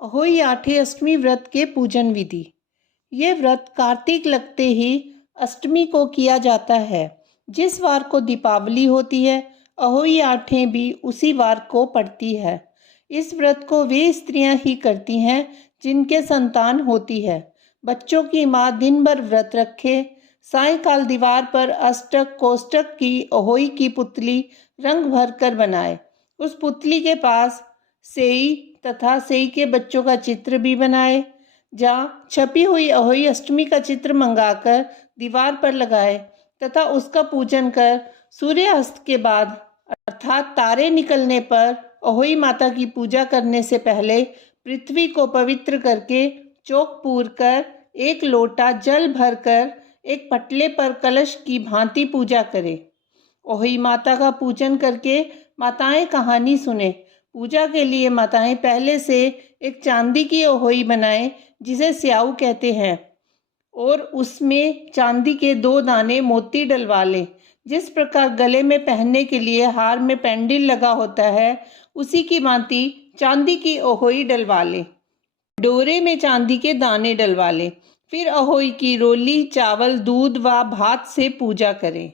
अहोई आठे अष्टमी व्रत के पूजन विधि। ये व्रत कार्तिक लगते ही अष्टमी को किया जाता है। जिस वार को दीपावली होती है, अहोई आठें भी उसी वार को पड़ती है। इस व्रत को वे स्त्रियां ही करती हैं जिनके संतान होती है। बच्चों की माँ दिन भर व्रत रखे, सायंकाल दीवार पर अष्टक कोष्टक की अहोई की पुतली रंग भर कर बनाए। उस पुतली के पास सेई तथा सेई के बच्चों का चित्र भी बनाए। जहाँ छपी हुई अहोई अष्टमी का चित्र मंगाकर दीवार पर लगाए तथा उसका पूजन कर सूर्यास्त के बाद अर्थात तारे निकलने पर अहोई माता की पूजा करने से पहले पृथ्वी को पवित्र करके चौक पूर कर एक लोटा जल भरकर एक पटले पर कलश की भांति पूजा करे। अहोई माता का पूजन करके माताएं कहानी सुने। पूजा के लिए माताएं पहले से एक चांदी की अहोई बनाएं जिसे स्याऊ कहते हैं और उसमें चांदी के 2 दाने मोती डलवा लें। जिस प्रकार गले में पहनने के लिए हार में पेंडिल लगा होता है, उसी की भांति चांदी की अहोई डलवा लें। डोरे में चांदी के दाने डलवा लें। फिर अहोई की रोली चावल दूध व भात से पूजा करें।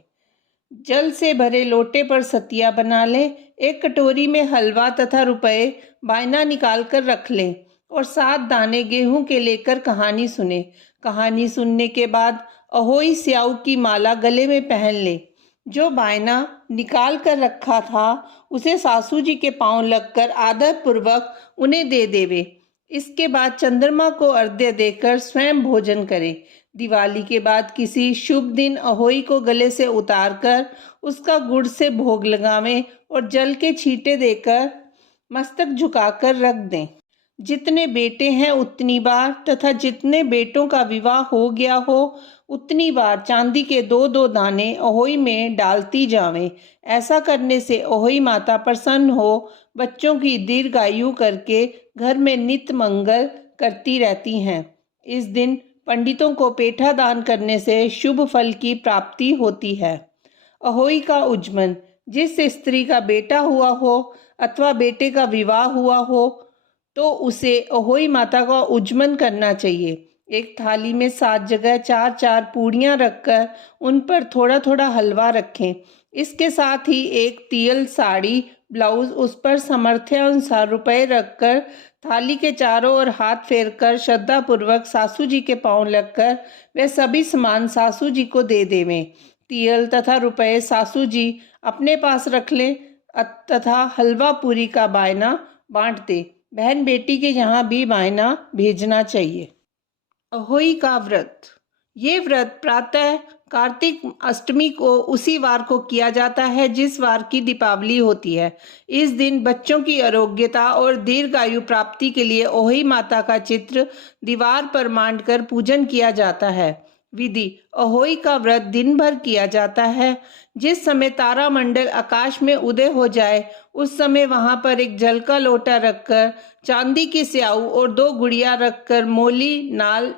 जल से भरे लोटे पर सतिया बना लें। एक कटोरी में हलवा तथा रुपए बायना निकाल कर रख लें और 7 दाने गेहूं के लेकर कहानी सुने। कहानी सुनने के बाद अहोई स्याऊ की माला गले में पहन ले। जो बायना निकाल कर रखा था उसे सासू जी के पांव लगकर आदर पूर्वक उन्हें दे देवे। इसके बाद चंद्रमा को अर्घ्य देकर स्वयं भोजन करें। दिवाली के बाद किसी शुभ दिन अहोई को गले से उतारकर उसका गुड़ से भोग लगावें और जल के छींटे देकर मस्तक झुकाकर रख दें। जितने बेटे हैं उतनी बार तथा जितने बेटों का विवाह हो गया हो उतनी बार चांदी के 2-2 दाने अहोई में डालती जावें। ऐसा करने से अहोई माता प्रसन्न हो बच्चों की दीर्घायु करके घर में नित्य मंगल करती रहती हैं। इस दिन पंडितों को पेठा दान करने से शुभ फल की प्राप्ति होती है। अहोई का उज्जमन। जिस स्त्री का बेटा हुआ हो अथवा बेटे का विवाह हुआ हो तो उसे अहोई माता का उज्जमन करना चाहिए। एक थाली में 7 जगह 4-4 पूड़ियाँ रखकर उन पर थोड़ा थोड़ा हलवा रखें। इसके साथ ही एक तियल साड़ी ब्लाउज उस पर सामर्थ्यानुसार रुपए रखकर थाली के चारों ओर हाथ फेरकर श्रद्धापूर्वक सासू जी के पांव लगकर वे सभी सामान सासू जी को दे देवें। तियल तथा रुपए सासू जी अपने पास रख लें तथा हलवा पूरी का बायना बांट दे। बहन बेटी के यहाँ भी बायना भेजना चाहिए। अहोई का व्रत। ये व्रत प्रातः कार्तिक अष्टमी को उसी वार को किया जाता है जिस वार की दीपावली होती है। इस दिन बच्चों की आरोग्यता और दीर्घायु प्राप्ति के लिए अहोई माता का चित्र दीवार पर मांडकर पूजन किया जाता है। विधि। अहोई का व्रत दिन भर किया जाता है। जिस समय तारामंडल आकाश में उदय हो जाए उस समय वहां पर एक जल का लोटा रखकर चांदी की स्याऊ और 2 गुड़िया रखकर मोली नाल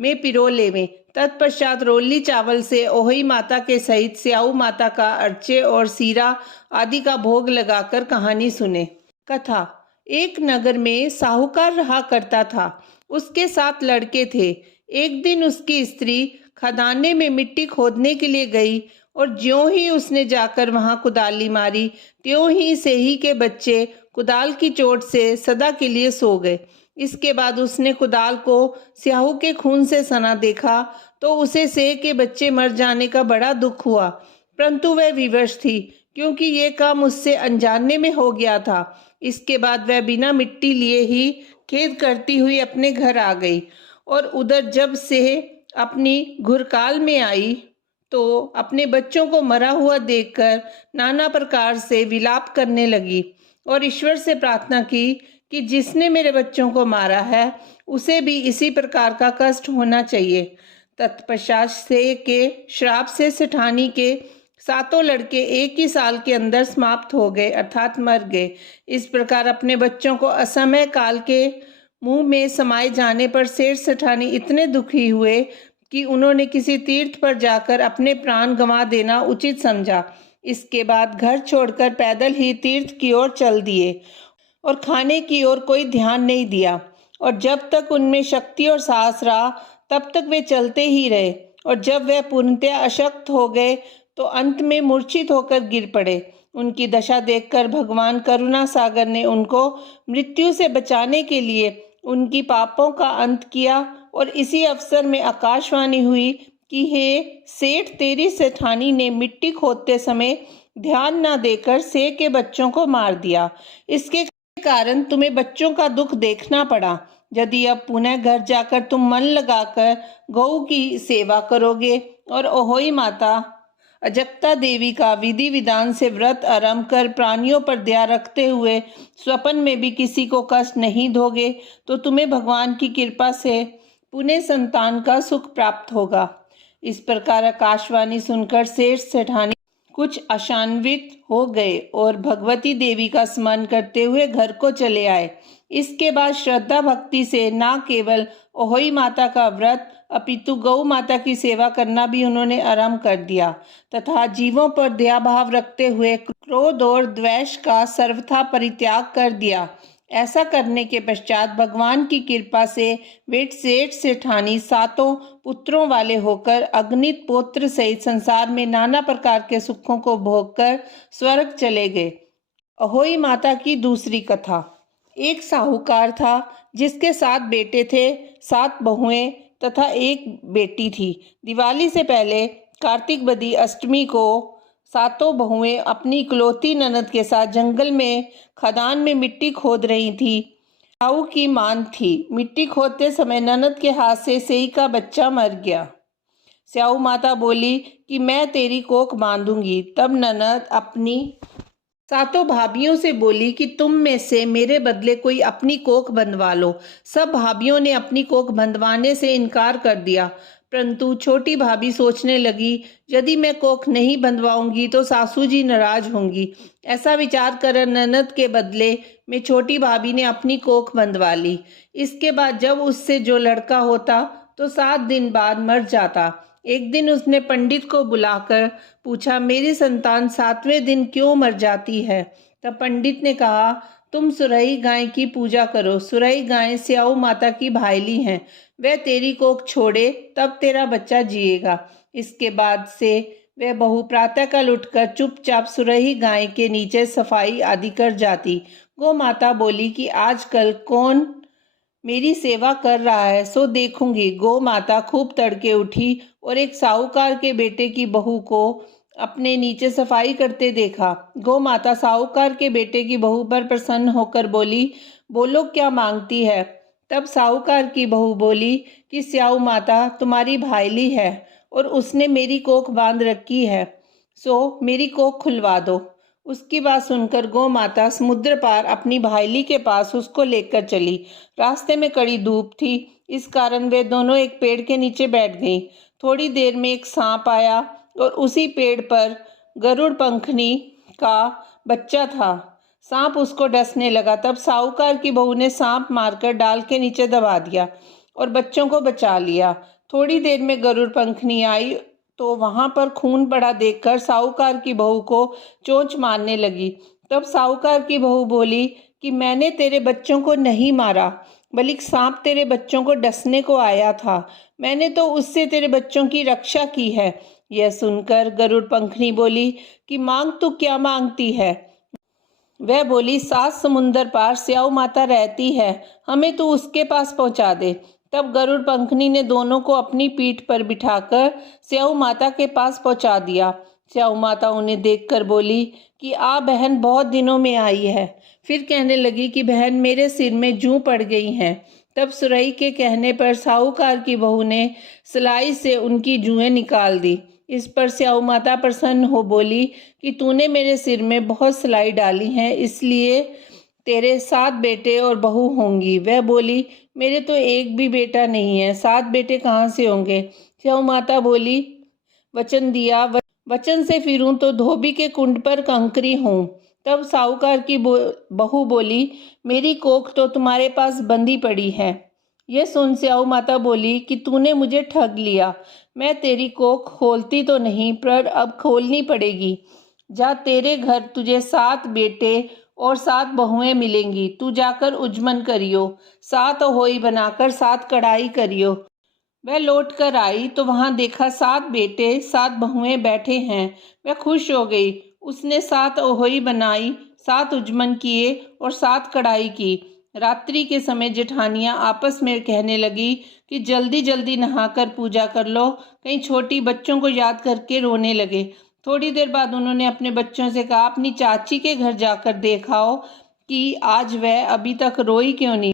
में पिरो लेवें। तत्पश्चात रोली चावल से अहोई माता के सहित स्याऊ माता का अर्चे और सीरा आदि का भोग लगाकर कहानी सुने। कथा। एक नगर में साहूकार रहा करता था। उसके 7 लड़के थे। एक दिन उसकी स्त्री खदाने में मिट्टी खोदने के लिए गई और ज्यों ही उसने जाकर वहां कुदाली मारी त्यों ही सेही के बच्चे कुदाल की चोट से सदा के लिए सो गए। इसके बाद उसने कुदाल को स्याहू के खून से सना देखा तो उसे सेह के बच्चे मर जाने का बड़ा दुख हुआ, परंतु वह विवश थी क्योंकि ये काम उससे अनजाने में हो गया था। इसके बाद वह बिना मिट्टी लिए ही खेद करती हुई अपने घर आ गई और उधर जब सेह अपनी घुरकाल में आई तो अपने बच्चों को मरा हुआ देखकर नाना प्रकार से विलाप करने लगी और ईश्वर से प्रार्थना की कि जिसने मेरे बच्चों को मारा है उसे भी इसी प्रकार का कष्ट होना चाहिए। तत्पश्चात सेह के श्राप से सेठानी के 7 लड़के एक ही साल के अंदर समाप्त हो गए अर्थात मर गए। इस प्रकार अपने बच्चों को असमय काल के मुंह में समाये जाने पर सेठ सेठानी इतने दुखी हुए कि उन्होंने किसी तीर्थ पर जाकर अपने प्राण गंवा देना उचित समझा। इसके बाद घर छोड़कर पैदल ही तीर्थ की ओर चल दिए और खाने की ओर कोई ध्यान नहीं दिया, और जब तक उनमें शक्ति और साहस रहा तब तक वे चलते ही रहे, और जब वे पूर्णतया अशक्त हो गए तो अंत में मूर्छित होकर गिर पड़े। उनकी दशा देखकर भगवान करुणा सागर ने उनको मृत्यु से बचाने के लिए उनकी पापों का अंत किया, और इसी अवसर में आकाशवाणी हुई कि हे सेठ, तेरी सेठानी ने मिट्टी खोदते समय ध्यान न देकर से के बच्चों को मार दिया। इसके कारण तुम्हें बच्चों का दुख देखना पड़ा। यदि अब पुनः घर जाकर तुम मन लगाकर गौ की सेवा करोगे और अहोई माता अजक्ता देवी का विधि विधान से व्रत आरंभ कर प्राणियों पर दया रखते हुए स्वप्न में भी किसी को कष्ट नहीं दोगे, तो तुम्हें भगवान की कृपा से पुण्य संतान का सुख प्राप्त होगा। इस प्रकार आकाशवाणी सुनकर सेठ सेठानी कुछ आशान्वित हो गए और भगवती देवी का स्मरण करते हुए घर को चले आए। इसके बाद श्रद्धा भक्ति से न केवल अहोई माता का व्रत अपितु गौ माता की सेवा करना भी उन्होंने आरंभ कर दिया तथा जीवों पर दया भाव रखते हुए क्रोध और द्वेष का सर्वथा परित्याग कर दिया। ऐसा करने के पश्चात भगवान की कृपा से वे सेठ सेठानी सातों पुत्रों वाले होकर अगणित पुत्र सहित संसार में नाना प्रकार के सुखों को भोगकर स्वर्ग चले गए। अहोई माता की दूसरी कथा। एक साहूकार था जिसके 7 बेटे थे, 7 बहुएं तथा एक बेटी थी। दिवाली से पहले कार्तिक बदी अष्टमी को सातों बहुएं अपनी इकलौती ननद के साथ जंगल में खदान में मिट्टी खोद रही थी। साहू की मान थी। मिट्टी खोदते समय ननद के हाथ से सेई का बच्चा मर गया। स्याऊ माता बोली कि मैं तेरी कोख बांधूंगी। तब ननद अपनी सातों भाभियों से बोली कि तुम में से मेरे बदले कोई अपनी कोख बंधवा लो। सब भाभियों ने अपनी कोख बंधवाने से इनकार कर दिया, परंतु छोटी भाभी सोचने लगी, यदि मैं कोख नहीं बंधवाऊंगी तो सासू जी नाराज होंगी। ऐसा विचार कर ननद के बदले में छोटी भाभी ने अपनी कोख बंधवा ली। इसके बाद जब उससे जो लड़का होता तो 7 दिन बाद मर जाता। एक दिन उसने पंडित को बुलाकर पूछा, मेरी संतान 7वें दिन क्यों मर जाती है? तब पंडित ने कहा, तुम सुरही गाय की पूजा करो। सुरही गाय स्याऊ माता की भाईली हैं, वह तेरी कोख छोड़े तब तेरा बच्चा जिएगा। इसके बाद से वह बहू प्रातःकाल उठकर चुपचाप सुरही गाय के नीचे सफाई आदि कर जाती। गौ माता बोली कि आजकल कौन मेरी सेवा कर रहा है सो देखूंगी। गौ माता खूब तड़के उठी और एक साहूकार के बेटे की बहू को अपने नीचे सफाई करते देखा। गौ माता साहूकार के बेटे की बहू पर प्रसन्न होकर बोली, बोलो क्या मांगती है? तब साहूकार की बहू बोली कि स्याऊ माता तुम्हारी भाईली है और उसने मेरी कोख बांध रखी है, सो मेरी कोख खुलवा दो। उसकी बात सुनकर गौ माता समुद्र पार अपनी भाईली के पास उसको लेकर चली। रास्ते में कड़ी धूप थी, इस कारण वे दोनों एक पेड़ के नीचे बैठ गईं। थोड़ी देर में एक सांप आया और उसी पेड़ पर गरुड़ पंखनी का बच्चा था। सांप उसको डसने लगा। तब साहूकार की बहू ने सांप मारकर डाल के नीचे दबा दिया और बच्चों को बचा लिया। थोड़ी देर में गरुड़ पंखनी आई तो वहां पर खून पड़ा देखकर साहूकार की बहू को चोंच मारने लगी। तब साहूकार की बहू बोली कि मैंने तेरे बच्चों को नहीं मारा, बल्कि सांप तेरे बच्चों को डसने को आया था। मैंने तो उससे तेरे बच्चों की रक्षा की है। यह सुनकर गरुड़ पंखनी बोली कि मांग तू क्या मांगती है? वह बोली, 7 समुंदर पार स्याऊ माता रहती है, हमें तू उसके पास पहुंचा दे। तब गरुड़ पंखनी ने दोनों को अपनी पीठ पर बिठाकर स्याऊ माता के पास पहुंचा दिया। स्याऊ माता उन्हें देखकर बोली कि आ बहन बहुत दिनों में आई है। फिर कहने लगी कि बहन मेरे सिर में जूं पड़ गई हैं। तब सुरई के कहने पर साहूकार की बहू ने सिलाई से उनकी जुएं निकाल दी। इस पर स्याऊ माता प्रसन्न हो बोली कि तूने मेरे सिर में बहुत सिलाई डाली है, इसलिए तेरे 7 बेटे और बहू होंगी। वह बोली, मेरे तो एक भी बेटा नहीं है, 7 बेटे कहाँ से होंगे? स्याऊ माता बोली, वचन दिया, वचन से फिरूं तो धोबी के कुंड पर कंकरी हूँ। तब साहूकार की बहू बोली, मेरी कोख तो तुम्हारे पास बंधी पड़ी है। यह सुन स्याऊ माता बोली कि तूने मुझे ठग लिया। मैं तेरी कोख खोलती तो नहीं, पर अब खोलनी पड़ेगी। जा, तेरे घर तुझे 7 बेटे और 7 बहुएं मिलेंगी। तू जाकर उजमन करियो, 7 अहोई बनाकर 7 कढ़ाई करियो। वह लौट कर आई तो वहां देखा 7 बेटे 7 बहुएं बैठे हैं। वह खुश हो गई। उसने 7 अहोई बनाई, 7 उजमन किए और 7 कढ़ाई की। रात्रि के समय जेठानियां आपस में कहने लगी कि जल्दी जल्दी नहाकर पूजा कर लो, कहीं छोटी बच्चों को याद करके रोने लगे। थोड़ी देर बाद उन्होंने अपने बच्चों से कहा, अपनी चाची के घर जाकर देखाओ कि आज वह अभी तक रोई क्यों नहीं।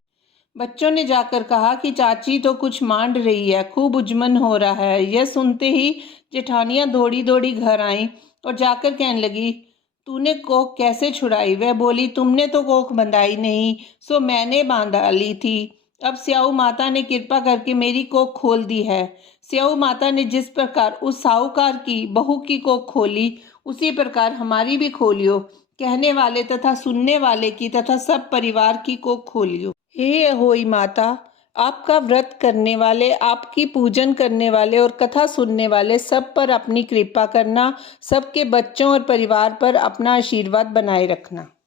बच्चों ने जाकर कहा कि चाची तो कुछ मांड रही है, खूब उजमन हो रहा है। यह सुनते ही जेठानियां दौड़ी दौड़ी घर आईं और जाकर कहने लगी, तूने कोख कैसे छुड़ाई? वह बोली, तुमने तो कोख बंधाई नहीं, सो मैंने बांधा ली थी। अब स्याऊ माता ने कृपा करके मेरी कोख खोल दी है। स्याऊ माता ने जिस प्रकार उस साहूकार की बहू की कोख खोली, उसी प्रकार हमारी भी खोलियो। कहने वाले तथा सुनने वाले की तथा सब परिवार की कोख खोलियो। हे अहोई माता, आपका व्रत करने वाले, आपकी पूजन करने वाले और कथा सुनने वाले सब पर अपनी कृपा करना, सबके बच्चों और परिवार पर अपना आशीर्वाद बनाए रखना।